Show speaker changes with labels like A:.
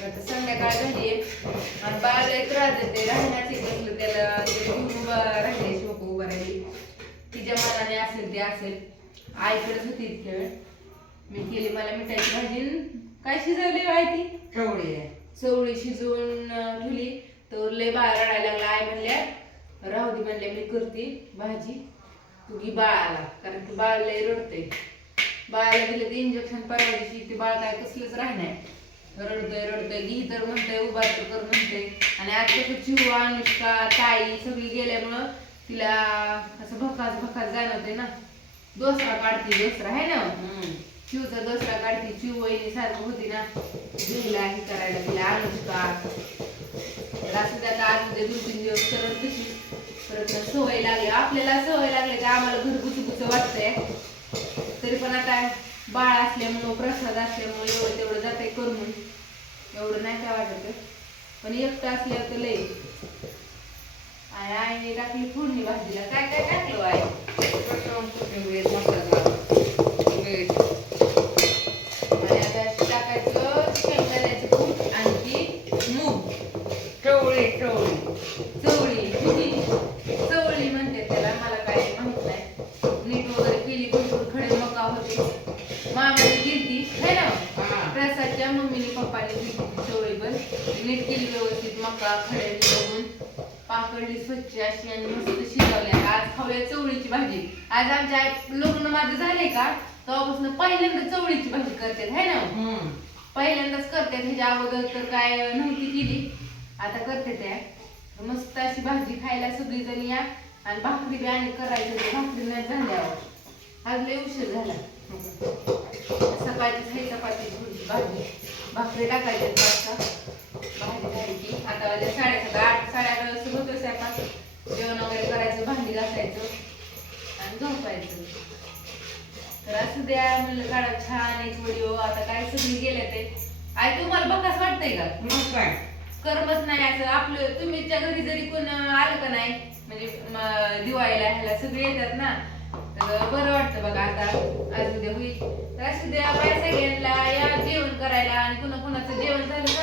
A: आता संध्याकाळ झाली आणि बाळ लय त्रास देते. राहण्याची बसलं त्याला ते उभा राहिले शोक उभा राहिली. तिच्या मनाने असेल ते असेल. आईकडेच होती इतक्या वेळ. मी केली मला मिठाची भाजी काय शिजवली आहे ती?
B: चवळी आहे?
A: चवळी शिजवून ठेवली. तर लय बाळ रडायला लागला. आई म्हणल्या राहू दे म्हणल्या मी करते भाजी. तू घे बाळाला. कारण की बाळ लय रडतंय. बाळाला दिलं ते इंजेक्शन परवा दिवशी ते बाळ काय कसलंच राहणार. रडतंय रडतंय. घी तर म्हणतंय उभा तर कर म्हणतंय आणि आज कसं चिव अनुष्का ताई सगळी गेल्यामुळं तिला असं भकास भकास जाणवते ना. दोसरा काढते दोसरा आहे ना. चिवचा दसरा काढते चिव वहिनी सारखं होती ना. जिवला हे करायला तिला अनुष्का. असं त्यात आज उद्या दोन तीन दिवस करत तशी परत सवय लागली. आपल्याला सवय लागली की आम्हाला घर गुचगुच वाटतंय. तरी पण आता बाळ असल्यामुळं प्रसाद असल्यामुळे एवढं तेवढं जाते करून. एवढं नाही काय वाटत. पण एकटं असल्यावर तर लय. आणि आईने टाकली फोडणी भाजीला. काय काय टाकलं आई
B: मसाला, मीठ.
A: आणि आता टाकायचं शेंगदाण्याचं कूट आणखी मूग
B: चवळी चवळी
A: चवळी चवळी म्हणते त्याला मला काय माहीत नाही नीट वगैरे केली भरपूर खडे मका होते मामाने गेलती है ना. प्रसादच्या मम्मीने पप्पाने चवळी पण. नीट केली व्यवस्थित मका खडे बघून पाकडली स्वच्छ अशी आणि मस्त शिजवल्या. आज खाऊया चवळीची भाजी. आज आमच्या लग्न माझं झालंय का? तेव्हापासून पहिल्यांदा चवळीची भाजी करते है ना. पहिल्यांदाच करते ह्याच्या अगोदर तर काय नव्हती केली. आता करते त्या. मस्त अशी भाजी खायला सगळी जण या. आणि भाकरी बी आणि करायचं भाकरी नाही झाल्यावर. आज लय उशीर झाला. सकाळची खाई चपाती भाजी. भाकरी टाकायची भाजी झाली की आता साडेसात आठ साडेआठ वाजता होतो स्वयंपाक जेवण वगैरे करायचं भांडी घासायचं आणि झोपायचं. तर असं द्या म्हणलं काढा छान एक व्हिडिओ आता काय सगळी गेले ते? आई तुम्हाला बघाच वाटतंय का?
B: मग काय?
A: करमत नाही असं आपलं तुम्हीच्या घरी जरी कोण आलं का नाही म्हणजे दिवाळीला ह्याला सगळे येतात ना बरं वाटतं बघा आता. आज उद्या होईल. तर असू द्या बाय सगळ्यांना या जेवण करायला आणि कुणा कुणाचं जेवण झालं